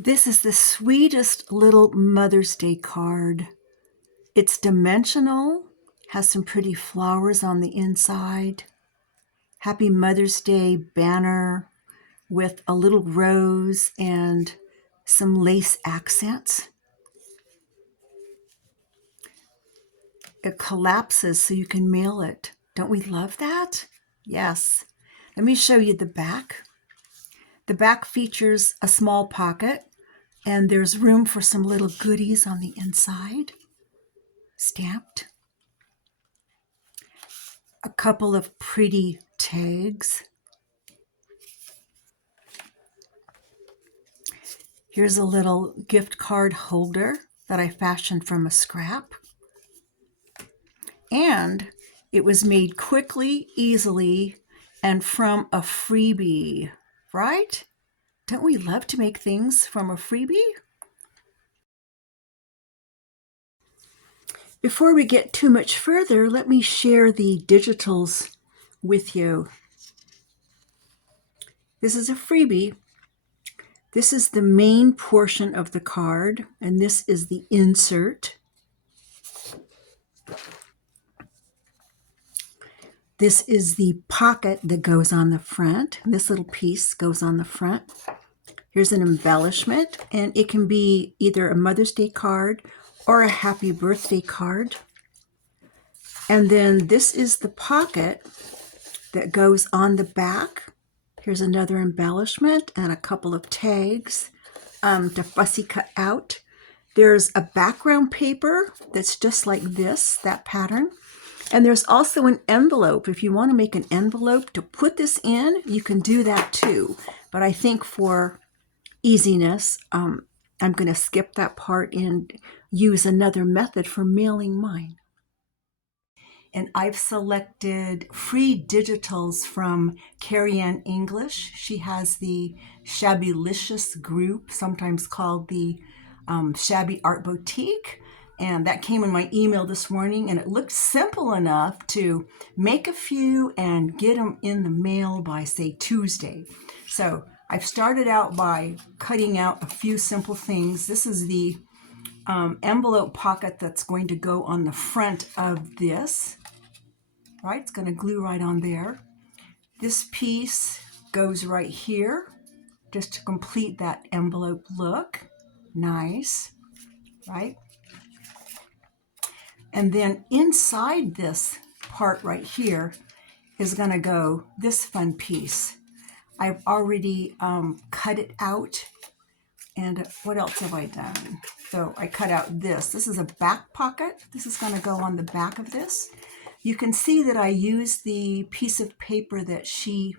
This is the sweetest little Mother's Day card. It's dimensional, has some pretty flowers on the inside. Happy Mother's Day banner with a little rose and some lace accents. It collapses so you can mail it. Don't we love that? Yes. Let me show you the back. The back features a small pocket, and there's room for some little goodies on the inside, stamped. A couple of pretty tags. Here's a little gift card holder that I fashioned from a scrap. And it was made quickly, easily, and from a freebie, right? Don't we love to make things from a freebie? Before we get too much further, let me share the digitals with you. This is a freebie. This is the main portion of the card, and this is the insert. This is the pocket that goes on the front. This little piece goes on the front. Here's an embellishment, and it can be either a Mother's Day card or a happy birthday card. And then this is the pocket that goes on the back. Here's another embellishment and a couple of tags to fussy cut out. There's a background paper that's just like this, that pattern. And there's also an envelope. If you want to make an envelope to put this in, you can do that too. But I think for easiness, I'm going to skip that part and use another method for mailing mine. And I've selected free digitals from Kerryanne English. She has the Shabbylicious group, sometimes called the Shabby Art Boutique. And that came in my email this morning, and it looked simple enough to make a few and get them in the mail by, say, Tuesday. So I've started out by cutting out a few simple things. This is the envelope pocket that's going to go on the front of this, right? It's going to glue right on there. This piece goes right here just to complete that envelope look. Nice, right? And then inside this part right here is going to go this fun piece. I've already cut it out. And what else have I done? So I cut out this. This is a back pocket. This is going to go on the back of this. You can see that I used the piece of paper that she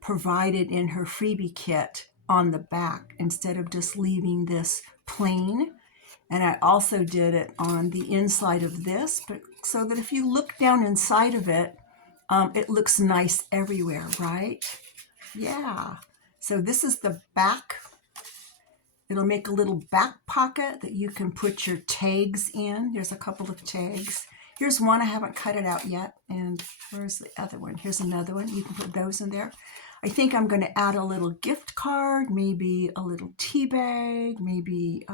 provided in her freebie kit on the back instead of just leaving this plain. And I also did it on the inside of this, but so that if you look down inside of it, it looks nice everywhere, right? Yeah. So this is the back. It'll make a little back pocket that you can put your tags in. There's a couple of tags. Here's one. I haven't cut it out yet. And where's the other one? Here's another one. You can put those in there. I think I'm going to add a little gift card, maybe a little tea bag, maybe,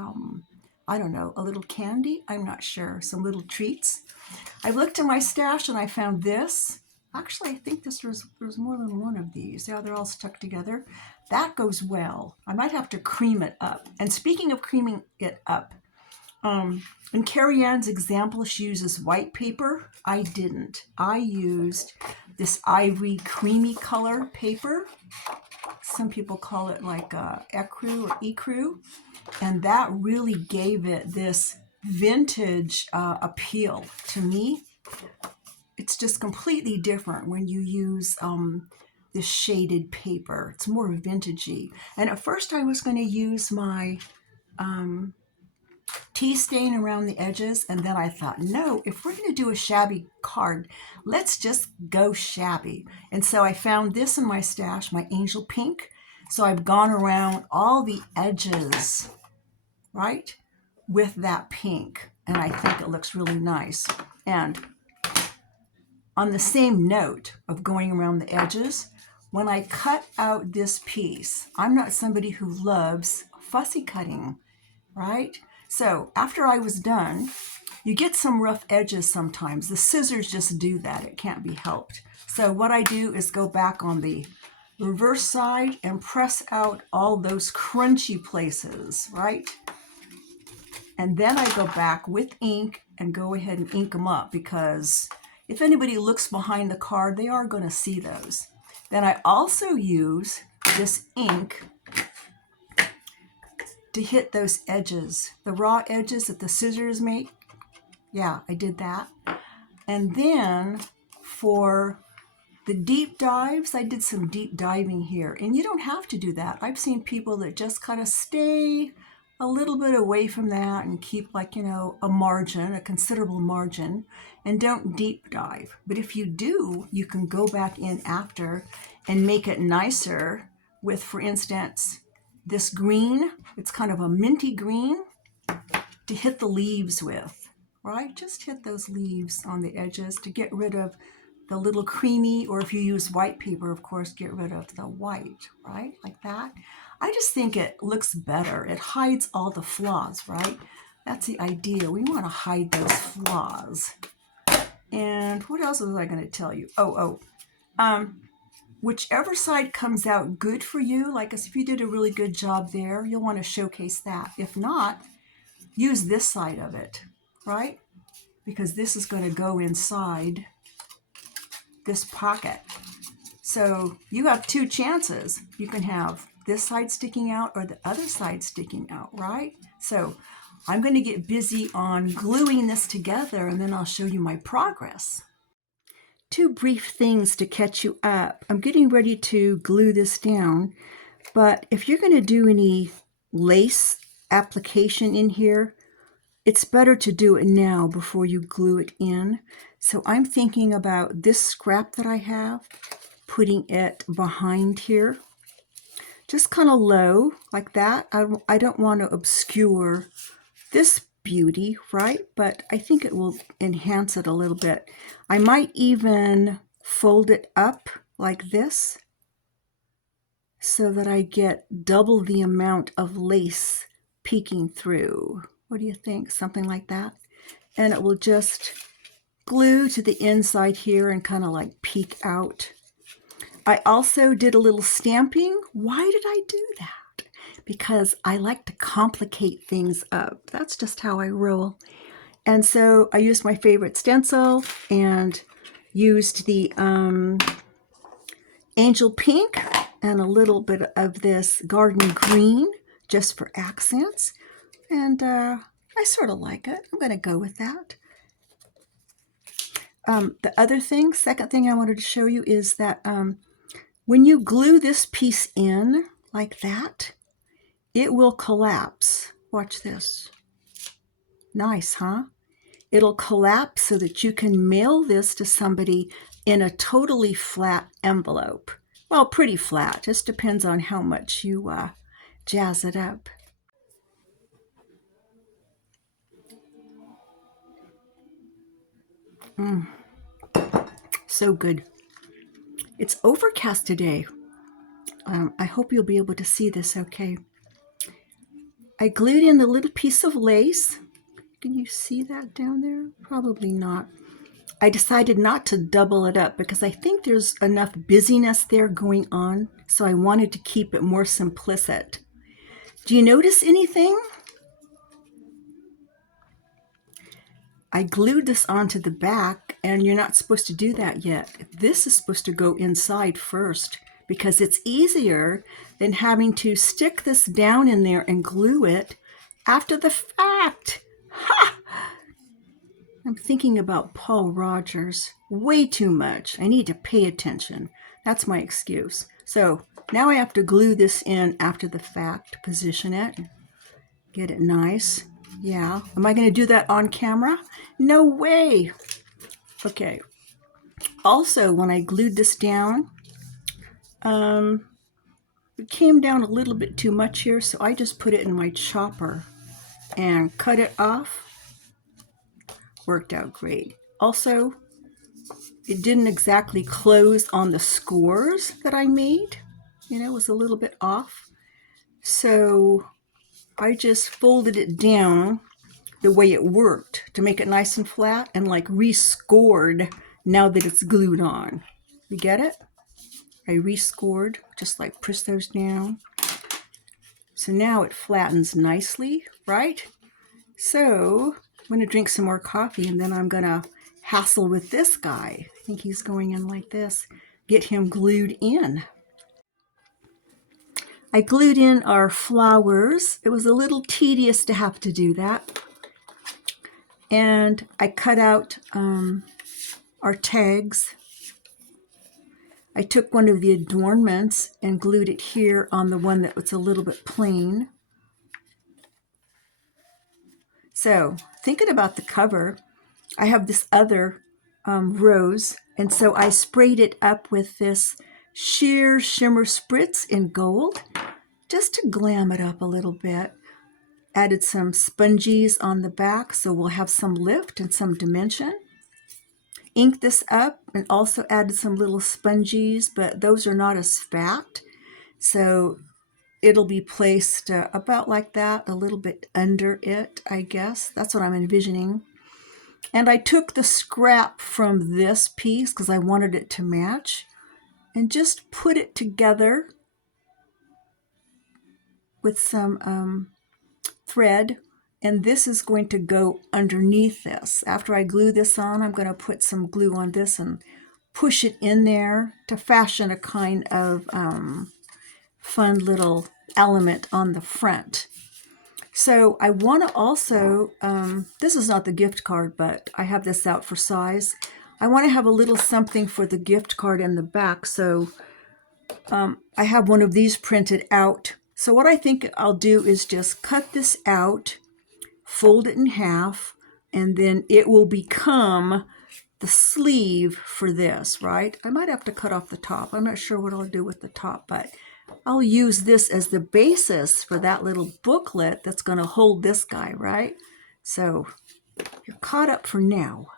I don't know, a little candy. I'm not sure. Some little treats. I looked in my stash and I found this. Actually, I think there's more than one of these. Yeah, they're all stuck together. That goes well. I might have to cream it up. And speaking of creaming it up, in Kerryanne's example, she uses white paper. I didn't. I used this ivory creamy color paper. Some people call it like ecru or ecru. And that really gave it this vintage appeal to me. It's just completely different when you use this shaded paper. It's more vintagey. And at first I was going to use my tea stain around the edges, and then I thought, no, if we're going to do a shabby card, let's just go shabby. And so I found this in my stash, my angel pink. So I've gone around all the edges, right, with that pink, and I think it looks really nice. And on the same note of going around the edges, when I cut out this piece, I'm not somebody who loves fussy cutting, right? So after I was done, you get some rough edges sometimes. The scissors just do that. It can't be helped. So what I do is go back on the reverse side and press out all those crunchy places, right? And then I go back with ink and go ahead and ink them up, because if anybody looks behind the card, they are going to see those. Then I also use this ink to hit those edges, the raw edges that the scissors make. Yeah, I did that. And then for the deep dives, I did some deep diving here. And you don't have to do that. I've seen people that just kind of stay a little bit away from that and keep, like, a margin, a considerable margin, and don't deep dive. But if you do, you can go back in after and make it nicer with, for instance, this green. It's kind of a minty green to hit the leaves with, right? Just hit those leaves on the edges to get rid of the little creamy, or if you use white paper, of course, get rid of the white, right? Like that. I just think it looks better. It hides all the flaws, right? That's the idea. We want to hide those flaws. And what else was I going to tell you? Whichever side comes out good for you, like if you did a really good job there, you'll want to showcase that. If not, use this side of it, right? Because this is going to go inside this pocket. So you have two chances. You can have this side sticking out or the other side sticking out, right? So I'm going to get busy on gluing this together, and then I'll show you my progress. Two brief things to catch you up. I'm getting ready to glue this down, but if you're going to do any lace application in here, it's better to do it now before you glue it in. So I'm thinking about this scrap that I have, putting it behind here, just kind of low like that. I don't want to obscure this beauty, right? But I think it will enhance it a little bit. I might even fold it up like this so that I get double the amount of lace peeking through. What do you think? Something like that? And it will just glue to the inside here and kind of like peek out. I also did a little stamping. Why did I do that? Because I like to complicate things up. That's just how I roll. And so I used my favorite stencil and used the angel pink and a little bit of this garden green just for accents. And I sort of like it. I'm going to go with that. The other thing, second thing I wanted to show you is that when you glue this piece in like that, it will collapse. Watch this. Nice, huh? It'll collapse so that you can mail this to somebody in a totally flat envelope. Well, pretty flat. Just depends on how much you jazz it up. So good. It's overcast today. I hope you'll be able to see this okay. I glued in the little piece of lace. Can you see that down there? Probably not. I decided not to double it up because I think there's enough busyness there going on, so I wanted to keep it more simplistic. Do you notice anything? I glued this onto the back, and you're not supposed to do that yet. This is supposed to go inside first because it's easier than having to stick this down in there and glue it after the fact. Ha! I'm thinking about Paul Rogers way too much. I need to pay attention. That's my excuse. So now I have to glue this in after the fact, position it, get it nice. Yeah. Am I going to do that on camera? No way. Okay. Also, when I glued this down, it came down a little bit too much here, so I just put it in my chopper and cut it off. Worked out great. Also, it didn't exactly close on the scores that I made. It was a little bit off. So I just folded it down the way it worked to make it nice and flat and like rescored now that it's glued on. You get it? I rescored, just like push those down. So now it flattens nicely, right? So I'm going to drink some more coffee and then I'm going to hassle with this guy. I think he's going in like this. Get him glued in. I glued in our flowers. It was a little tedious to have to do that. And I cut out our tags. I took one of the adornments and glued it here on the one that was a little bit plain. So thinking about the cover, I have this other rose, and so I sprayed it up with this sheer shimmer spritz in gold just to glam it up a little bit. Added some spongies on the back so we'll have some lift and some dimension. Inked this up and also added some little spongies, but those are not as fat, so it'll be placed about like that, a little bit under it, I guess. That's what I'm envisioning. And I took the scrap from this piece because I wanted it to match and just put it together with some thread, and this is going to go underneath this. After I glue this on, I'm going to put some glue on this and push it in there to fashion a kind of fun little element on the front. So I want to also, this is not the gift card, but I have this out for size. I want to have a little something for the gift card in the back. So I have one of these printed out. So what I think I'll do is just cut this out, fold it in half, and then it will become the sleeve for this, right? I might have to cut off the top. I'm not sure what I'll do with the top, but I'll use this as the basis for that little booklet that's going to hold this guy, right? So you're caught up for now.